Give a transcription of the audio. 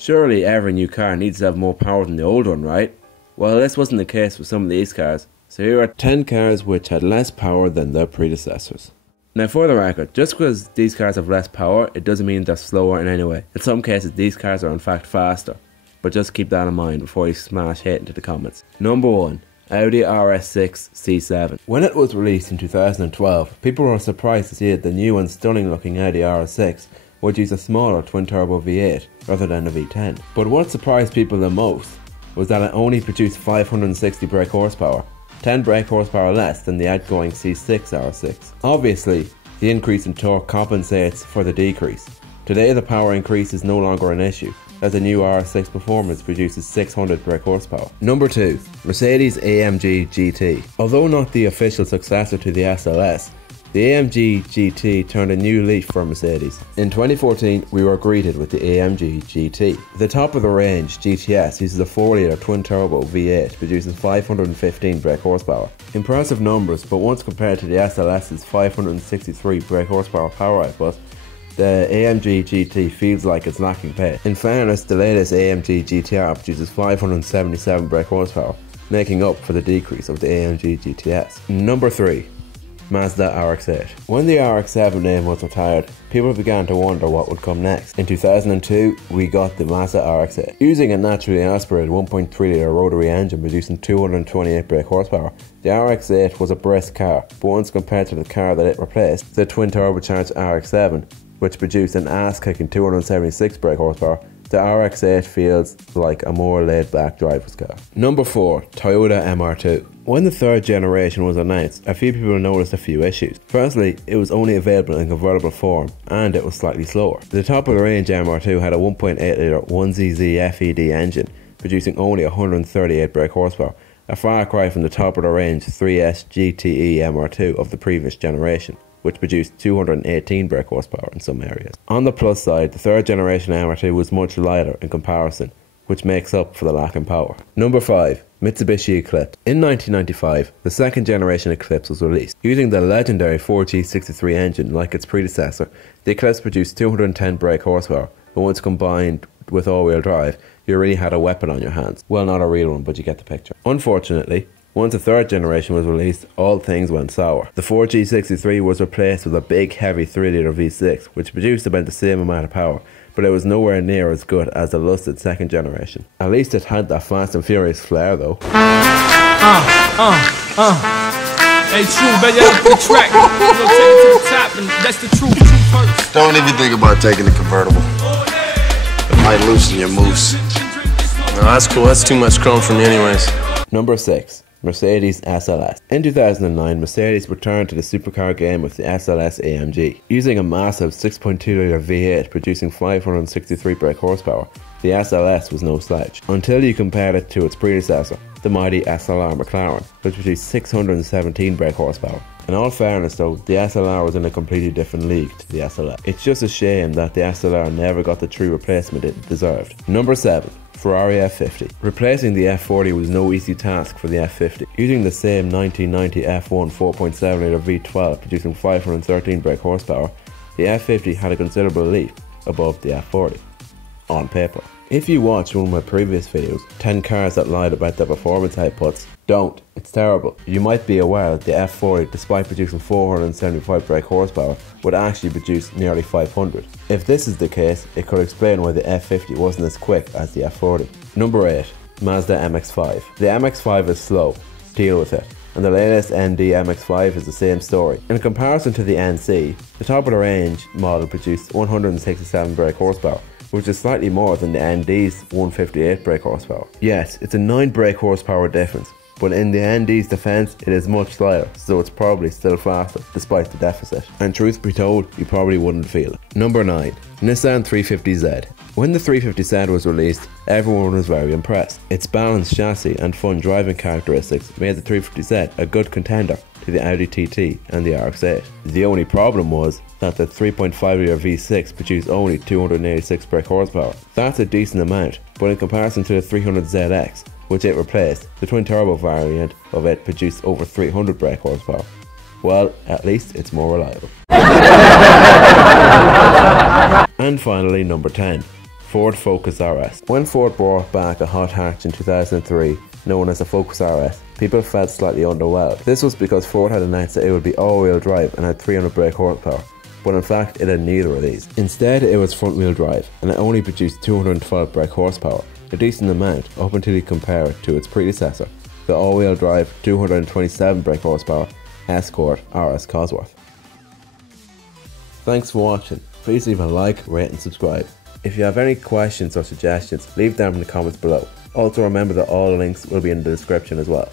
Surely every new car needs to have more power than the old one, right? Well, this wasn't the case with some of these cars, so here are 10 cars which had less power than their predecessors. Now for the record, just because these cars have less power, it doesn't mean they're slower in any way. In some cases these cars are in fact faster, but just keep that in mind before you smash hate into the comments. Number 1. Audi RS6 C7. When it was released in 2012, people were surprised to see that the new and stunning looking Audi RS6 would use a smaller twin-turbo V8 rather than a V10. But what surprised people the most was that it only produced 560 brake horsepower, 10 brake horsepower less than the outgoing C6 RS6. Obviously, the increase in torque compensates for the decrease. Today the power increase is no longer an issue, as the new RS6 Performance produces 600 brake horsepower. Number 2. Mercedes AMG GT. Although not the official successor to the SLS, the AMG GT turned a new leaf for Mercedes. In 2014, we were greeted with the AMG GT. The top of the range GTS uses a 4-litre twin-turbo V8 producing 515 brake horsepower. Impressive numbers, but once compared to the SLS's 563 brake horsepower power output, the AMG GT feels like it's lacking pace. In fairness, the latest AMG GTR produces 577 brake horsepower, making up for the decrease of the AMG GTS. Number 3. Mazda RX8. When the RX7 name was retired, people began to wonder what would come next. In 2002, we got the Mazda RX8. Using a naturally aspirated 1.3-litre rotary engine producing 228 brake horsepower, the RX8 was a brisk car, but once compared to the car that it replaced, the twin-turbocharged RX7, which produced an ass-kicking 276 brake horsepower, the RX8 feels like a more laid-back driver's car. Number 4. Toyota MR2. When the third generation was announced, a few people noticed a few issues. Firstly, it was only available in convertible form, and it was slightly slower. The top of the range MR2 had a 1.8-litre 1ZZ FED engine, producing only 138 brake horsepower, a far cry from the top of the range 3S GTE MR2 of the previous generation, which produced 218 brake horsepower in some areas. On the plus side, the third generation MR2 was much lighter in comparison, which makes up for the lack in power. Number 5. Mitsubishi Eclipse. In 1995, the second generation Eclipse was released. Using the legendary 4G63 engine like its predecessor, the Eclipse produced 210 brake horsepower, but once combined with all-wheel drive, you really had a weapon on your hands. Well, not a real one, but you get the picture. Unfortunately, once the third generation was released, all things went sour. The 4G63 was replaced with a big heavy 3-litre V6, which produced about the same amount of power, but it was nowhere near as good as the lusted second generation. At least it had that Fast and Furious flair though. Hey, true, baby, that's the track. We're gonna take it to the top, and that's the truth first. Don't even think about taking the convertible. It might loosen your moose. No, that's cool. That's too much chrome for me anyways. Number 6. Mercedes SLS. In 2009, Mercedes returned to the supercar game with the SLS AMG. Using a massive 6.2-litre V8 producing 563 brake horsepower, the SLS was no slouch, until you compared it to its predecessor, the mighty SLR McLaren, which produced 617 brake horsepower. In all fairness though, the SLR was in a completely different league to the SLS. It's just a shame that the SLR never got the true replacement it deserved. Number 7. Ferrari F50. Replacing the F40 was no easy task for the F50. Using the same 1990 F1 4.7-litre V12 producing 513 brake horsepower, the F50 had a considerable leap above the F40. On paper. If you watched one of my previous videos, 10 cars that lied about their performance outputs, don't. It's terrible. You might be aware that the F40, despite producing 475 brake horsepower, would actually produce nearly 500. If this is the case, it could explain why the F50 wasn't as quick as the F40. Number 8. Mazda MX5. The MX5 is slow. Deal with it. And the latest ND MX5 is the same story. In comparison to the NC, the top of the range model produced 167 brake horsepower, which is slightly more than the ND's 158 brake horsepower. Yes, it's a 9 brake horsepower difference, but in the ND's defense, it is much lighter, so it's probably still faster, despite the deficit. And truth be told, you probably wouldn't feel it. Number 9. Nissan 350Z. When the 350Z was released, everyone was very impressed. Its balanced chassis and fun driving characteristics made the 350Z a good contender to the Audi TT and the RX8. The only problem was that the 3.5-litre V6 produced only 286 brake horsepower. That's a decent amount, but in comparison to the 300ZX, which it replaced, the twin-turbo variant of it produced over 300 brake horsepower. Well, at least it's more reliable. And finally, number 10. Ford Focus RS. When Ford brought back a hot hatch in 2003, known as the Focus RS, people felt slightly underwhelmed. This was because Ford had announced that it would be all-wheel drive and had 300 brake horsepower, but in fact it had neither of these. Instead it was front-wheel drive, and it only produced 212 brake horsepower, a decent amount up until you compare it to its predecessor, the all-wheel drive 227 brake horsepower Escort RS Cosworth. Thanks for watching. Please leave a like, rate and subscribe. If you have any questions or suggestions, leave them in the comments below. Also remember that all links will be in the description as well.